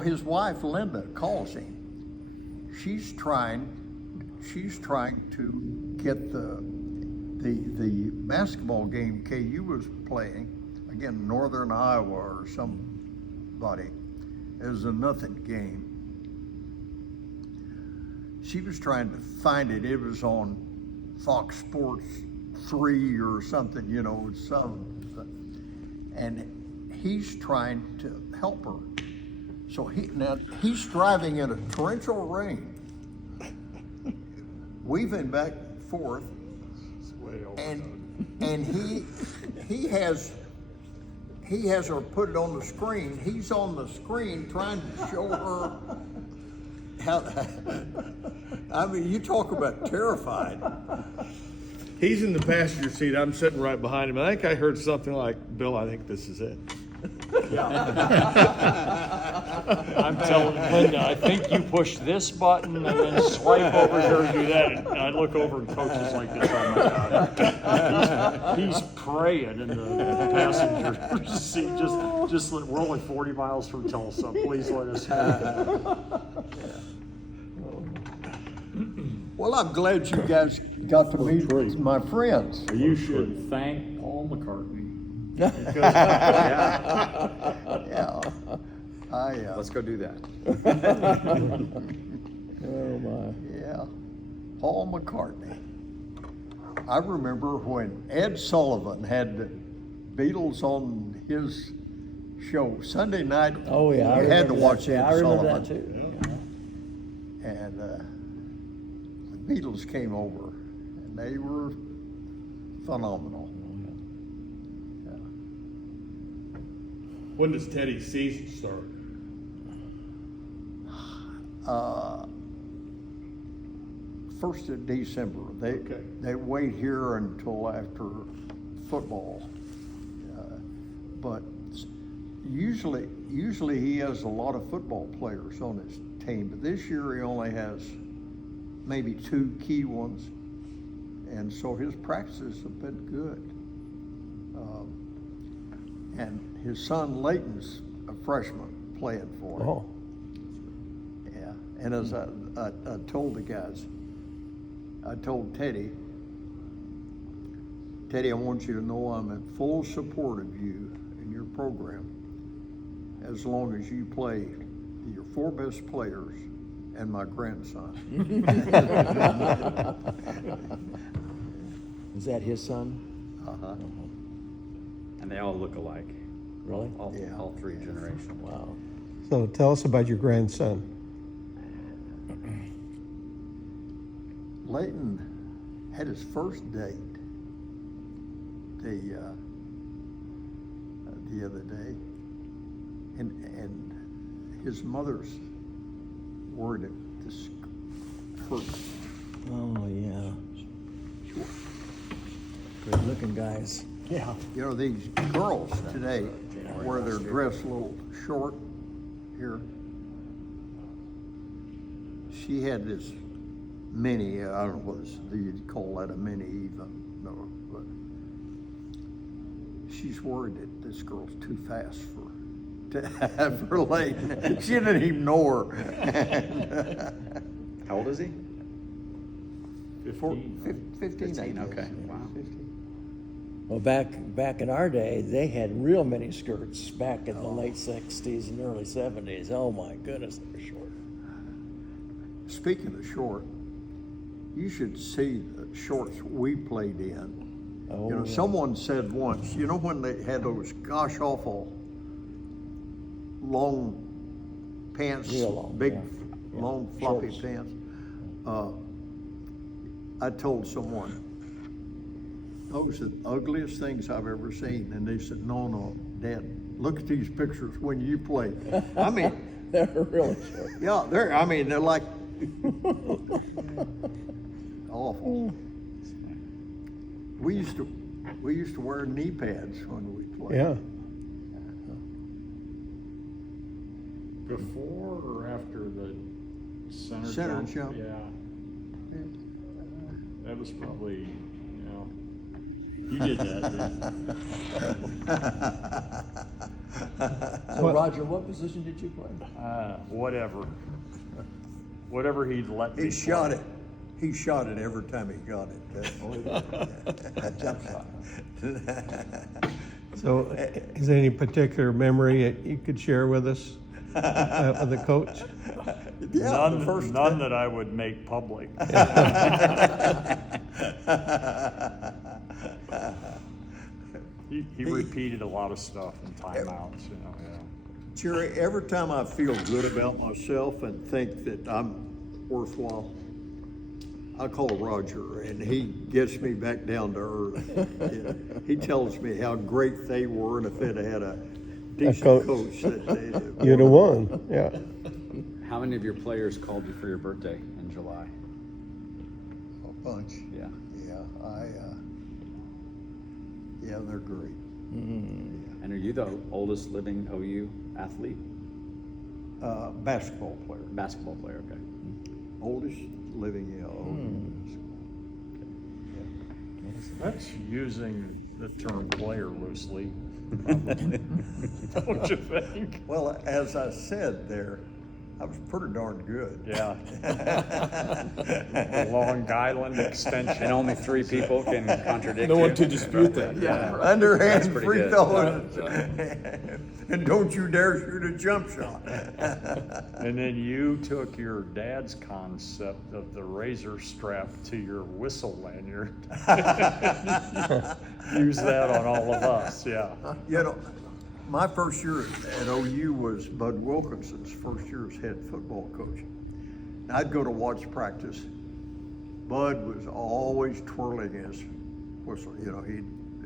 His wife Linda calls him. She's trying to get the basketball game KU was playing, again, Northern Iowa or somebody. It was a nothing game. She was trying to find it. It was on Fox Sports 3 or something, and he's trying to help her. So he's driving in a torrential rain, weaving back and forth, and he has her put it on the screen. He's on the screen trying to show her how. I mean, you talk about terrified. He's in the passenger seat. I'm sitting right behind him. I think I heard something like, "Bill, I think this is it." I'm telling Linda, I think you push this button and then swipe over here and do that. And I look over and Coach is like this. Oh my God. He's praying in the passenger seat. Just we're only 40 miles from Tulsa. Please let us know. Well, I'm glad you guys got to meet my friends. You should thank Paul McCartney. Yeah. Let's go do that. Oh my. Yeah. Paul McCartney. I remember when Ed Sullivan had the Beatles on his show Sunday night. Oh yeah, you had to watch Ed I remember Sullivan. that too. And the Beatles came over, and they were phenomenal. When does Teddy's season start? First of December. They wait here until after football, but usually he has a lot of football players on his team. But this year he only has maybe 2 key ones, and so his practices have been good. And his son Leighton's a freshman playing for him. Oh. Yeah, and as I told the guys, I told Teddy, I want you to know I'm in full support of you and your program as long as you play your 4 best players and my grandson. Is that his son? Uh-huh. And they all look alike. Really? All 3 generations. Wow. So tell us about your grandson. Leighton had his first date the other day, and his mother's worried that this hurt. Oh yeah. Good looking guys. Yeah. You know, these girls today wear their dress a little short here. She had this mini, I don't know what you'd call that, a mini even, no, but she's worried that this girl's too fast to have her Leighton. She didn't even know her. How old is he? 15. 15, I guess. Okay. Wow. 15. Well, back in our day, they had real mini skirts back in the late 60s and early 70s. Oh my goodness, they were short. Speaking of short, you should see the shorts we played in. Oh, You know, yeah. someone said once, you know when they had those gosh awful long pants, Real long, big, yeah. Yeah. long floppy Shorts. pants? I told someone, those are the ugliest things I've ever seen. And they said, no, Dad, look at these pictures when you played. I mean, They were really short. yeah, they're like awful. We used to wear knee pads when we played. Yeah. Before or after the center Center jump. Yeah. That was probably, you did that, didn't you? So Roger, what position did you play? Whatever he'd let me He shot play. it. He shot it every time he got it. Jump shot. So is there any particular memory that you could share with us of the coach? Yeah, the first None that I would make public. He repeated a lot of stuff in timeouts, you know, yeah. Jerry, every time I feel good about myself and think that I'm worthwhile, I call Roger and he gets me back down to earth. He tells me how great they were and if they'd had a decent coach. coach that they You'd have won, yeah. How many of your players called you for your birthday in July? A bunch. Yeah. Yeah, they're great. And are you the oldest living OU athlete? Basketball player. Basketball player, okay. Oldest living, yeah. That's using the term player loosely. Don't you think? Well, as I said there, I was pretty darn good. Yeah. The Long Island extension. And only 3 people can contradict No you. one to dispute that. Yeah, underhand pretty free good. throw. And don't you dare shoot a jump shot. And then you took your dad's concept of the razor strap to your whistle lanyard. Use that on all of us, yeah. You know, my first year at OU was Bud Wilkinson's first year as head football coach. And I'd go to watch practice. Bud was always twirling his whistle, you know,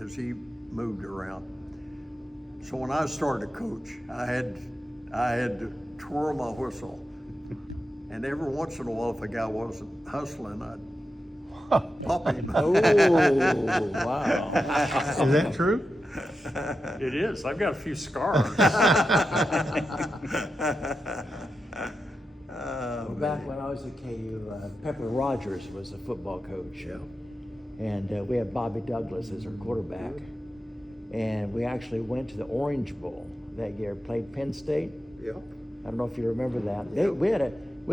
as he moved around. So when I started to coach, I had to twirl my whistle. And every once in a while, if a guy wasn't hustling, I'd pop him. Oh, wow. Is that true? It is. I've got a few scars. Back when I was at KU, Pepper Rogers was the football coach. And we had Bobby Douglas as our quarterback. And we actually went to the Orange Bowl that year, played Penn State. Yep. I don't know if you remember that. We had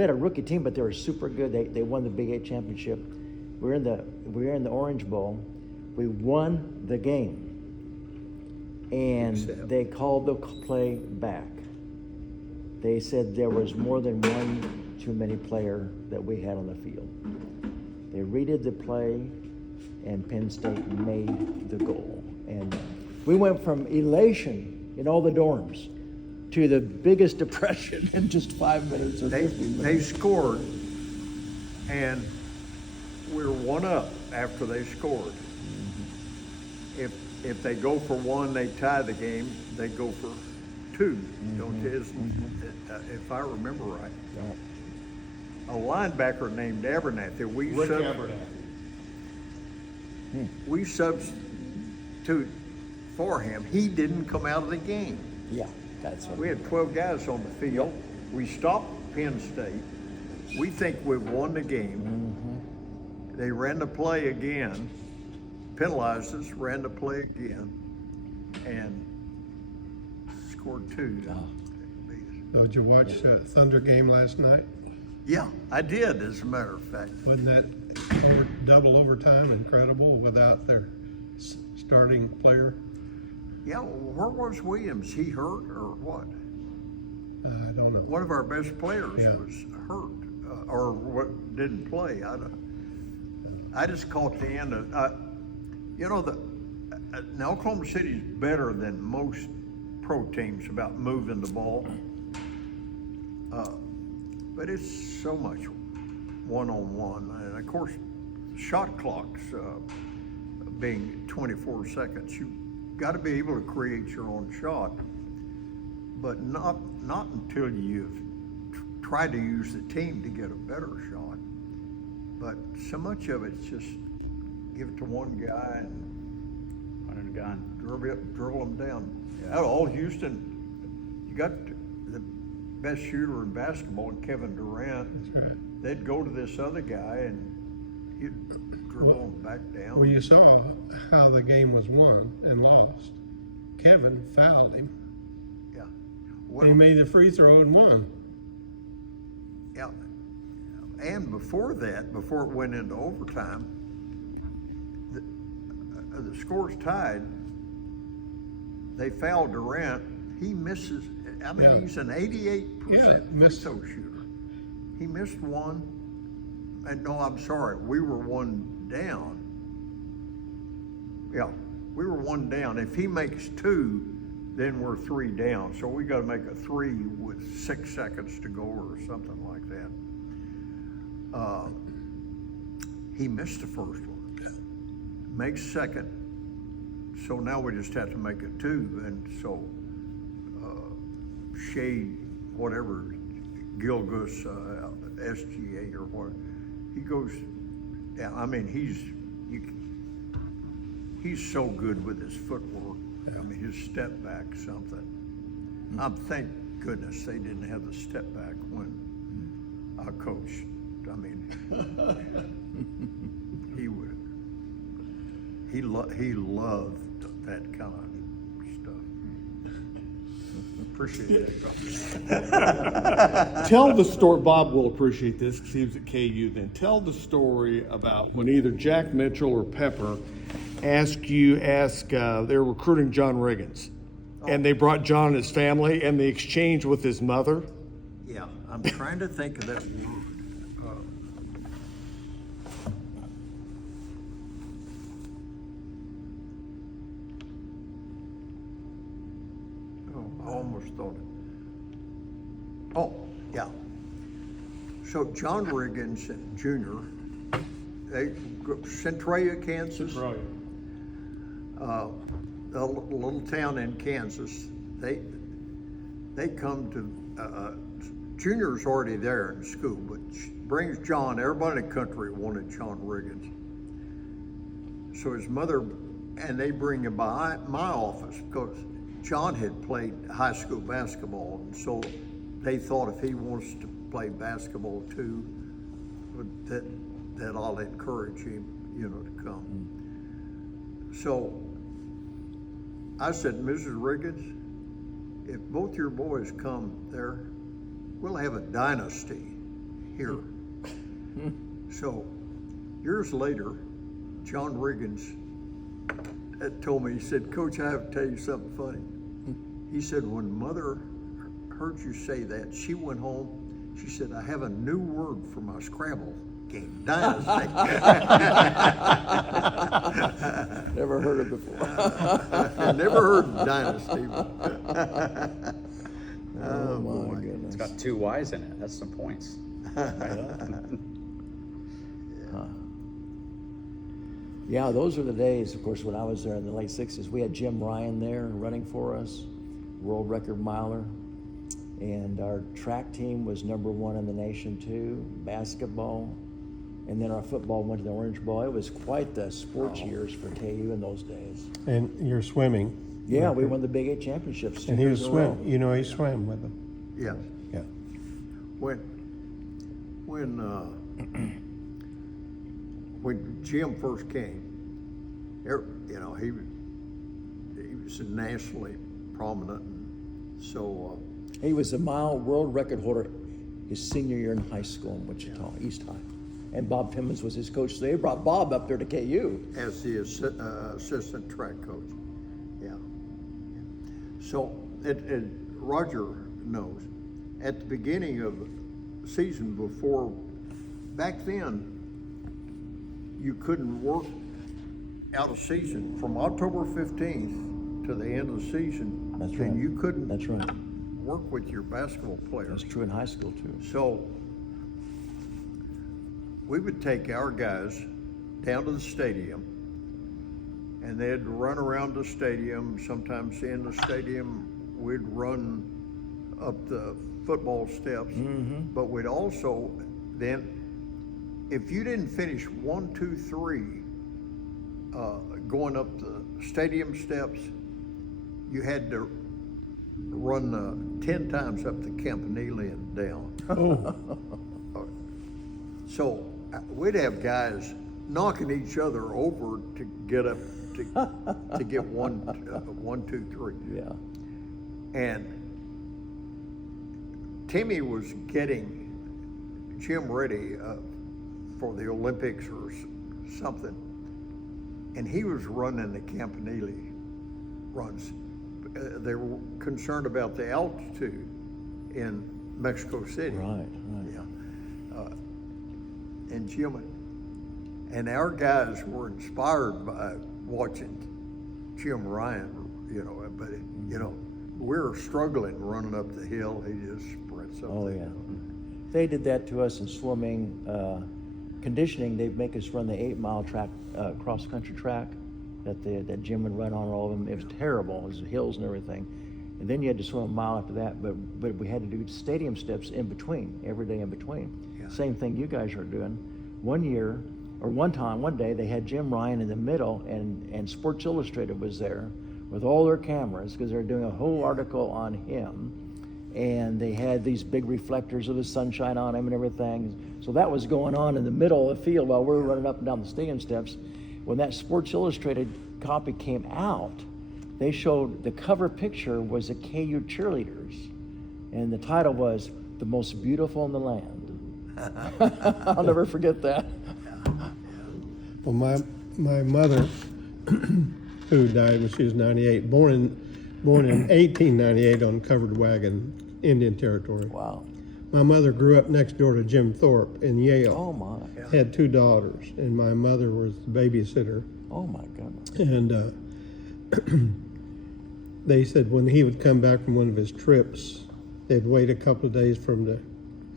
a rookie team, but they were super good. They won the Big 8 championship. We were in the Orange Bowl. We won the game. And they called the play back. They said there was more than one too many player that we had on the field. They redid the play, and Penn State made the goal. And we went from elation in all the dorms to the biggest depression in just 5 minutes or 15 minutes. They scored, and we were 1-up after they scored. If they go for 1, they tie the game. They go for 2, don't they? If I remember right. A linebacker named Abernathy. Rick Abernathy. We substitute for him. He didn't come out of the game. Yeah, that's what We had 12 guys on the field. We stopped Penn State. We think we've won the game. They ran the play again, penalized us, ran the play again, and scored 2. So did you watch the Thunder game last night? Yeah, I did, as a matter of fact. Wasn't that double overtime incredible without their starting player? Yeah, where was Williams? He hurt or what? I don't know. One of our best players Yeah. was hurt or what didn't play. I just caught the end of. Now Oklahoma City's better than most pro teams about moving the ball, but it's so much one-on-one, and of course, shot clocks being 24 seconds. You got to be able to create your own shot, but not until you've tried to use the team to get a better shot. But so much of it's just give it to one guy and Running a gun. dribble them down. Out of all Houston, you got the best shooter in basketball, Kevin Durant. That's right. They'd go to this other guy and he'd dribble them back down. Well, you saw how the game was won and lost. Kevin fouled him He made the free throw and won. Yeah, and before that, before it went into overtime, the score's tied. They fouled Durant. He misses. I mean, Yeah. he's an 88% free missed. throw shooter. He missed one. And no, I'm sorry, we were one down. Yeah, we were one down. If he makes two, then we're three down. So we got to make a three with 6 seconds to go or something like that. He missed the first one, makes second. So now we just have to make a two. And so Shade, whatever, Gilgus, SGA or what, he goes, yeah, I mean, he's so good with his footwork. I mean, his step back, something. Thank goodness they didn't have the step back when I coached. I mean, he loved that kind of stuff. Appreciate that. Tell the story. Bob will appreciate this because he was at KU then. Tell the story about when either Jack Mitchell or Pepper they were recruiting John Riggins, and they brought John and his family, and the exchange with his mother. Yeah, I'm trying to think of that word. I almost thought it. Oh, yeah. So John Riggins Jr., Centralia, Kansas. Right. A little town in Kansas. They come to Junior's already there in school, but brings John. Everybody in the country wanted John Riggins. So his mother, and they bring him by my office because John had played high school basketball, and so they thought if he wants to play basketball too, that I'll encourage him, to come. So I said, Mrs. Riggins, if both your boys come there, we'll have a dynasty here. So years later, John Riggins told me, he said, Coach, I have to tell you something funny. He said, when Mother heard you say that, she went home, she said, I have a new word for my Scrabble game, dynasty. Never heard it before. I never heard of dynasty. Oh my goodness. It's got 2 Y's in it. That's some points. Yeah, those are the days, of course, when I was there in the late 60s. We had Jim Ryan there running for us, world record miler. And our track team was #1 in the nation too, basketball. And then our football went to the Orange Bowl. It was quite the sports years for KU in those days. And you're swimming. Yeah, we won the Big 8 championships. And he was 2 years in a row. swim. He swam with them. Yeah. Yeah. When Jim first came, he was nationally prominent, and so He was a mile world record holder his senior year in high school in Wichita, East High. And Bob Pimmons was his coach, so they brought Bob up there to KU. as the assistant track coach. Yeah. So Roger knows, at the beginning of the season before, back then, you couldn't work out of season from October 15th to the end of the season. That's then right. you couldn't That's right. work with your basketball players. That's true in high school too. So we would take our guys down to the stadium, and they'd run around the stadium. Sometimes in the stadium, we'd run up the football steps, but we'd also then, if you didn't finish 1, 2, 3, going up the stadium steps, you had to run 10 times up the Campanile and down. So we'd have guys knocking each other over to get up to get 1, 2, 3. Yeah. And Timmy was getting Jim ready for the Olympics or something, and he was running the Campanile runs. They were concerned about the altitude in Mexico City. Right. Yeah. And Jim, and our guys were inspired by watching Jim Ryan, but we were struggling running up the hill. He just sprints up Oh, the yeah. hill. They did that to us in swimming, conditioning. They'd make us run the 8-mile track, cross-country track that Jim would run on all of them. It was terrible. It was hills and everything. And then you had to swim a mile after that, but we had to do stadium steps in between, every day in between. Yeah. Same thing you guys are doing. One day, they had Jim Ryan in the middle, and Sports Illustrated was there with all their cameras because they were doing a whole article on him. And they had these big reflectors of the sunshine on him and everything. So that was going on in the middle of the field while we were running up and down the stadium steps. When that Sports Illustrated copy came out, they showed the cover picture was the KU cheerleaders. And the title was The Most Beautiful in the Land. I'll never forget that. Well, my mother, who died when she was 98, born in 1898 on Covered Wagon, Indian Territory. Wow. My mother grew up next door to Jim Thorpe in Yale. Oh my. Had 2 daughters, and my mother was the babysitter. Oh my goodness. And they said when he would come back from one of his trips, they'd wait a couple of days for him to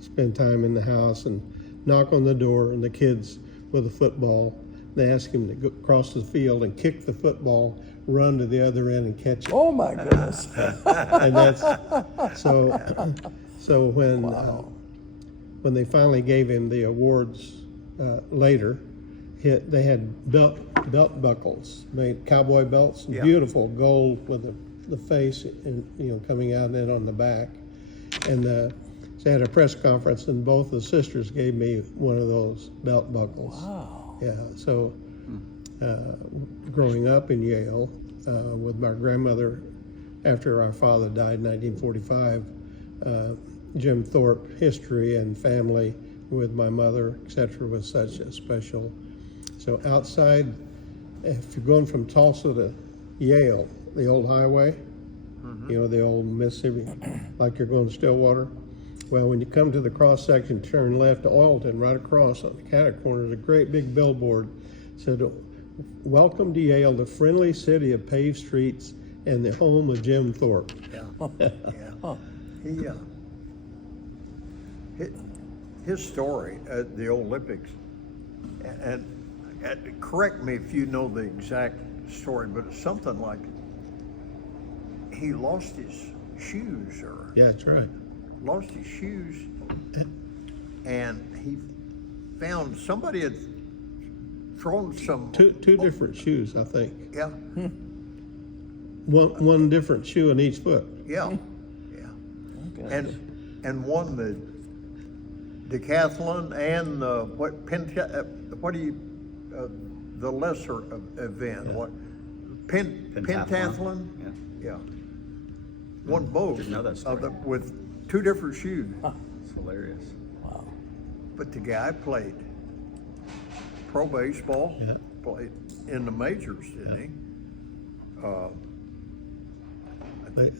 spend time in the house and knock on the door, and the kids with a football, they asked him to go across the field and kick the football, run to the other end and catch it. Oh my goodness. And that's so when they finally gave him the awards later, they had belt buckles, made cowboy belts, Yeah. beautiful gold with the face and coming out and then on the back. And so they had a press conference, and both the sisters gave me one of those belt buckles. Wow. Yeah, so growing up in Yale with my grandmother, after our father died in 1945, Jim Thorpe history and family with my mother, etc., was such a special. So outside, if you're going from Tulsa to Yale, the old highway, the old Mississippi, like you're going to Stillwater. Well, when you come to the cross section, turn left to Oilton, right across on the counter corner is a great big billboard. Said, "Welcome to Yale, the friendly city of paved streets and the home of Jim Thorpe." Yeah. Yeah. His story at the Olympics, and correct me if you know the exact story, but it's something like he lost his shoes or Yeah, that's right. lost his shoes, and he found somebody had thrown some. Two different shoes, I think. Yeah, One different shoe on each foot. yeah, yeah. And won the decathlon and the lesser event. Yeah. What Pentathlon. pentathlon? Yeah. Yeah. Won both. Didn't know that story. With 2 different shoes. It's hilarious. Wow. But the guy played pro baseball, Yeah. played in the majors, didn't he? They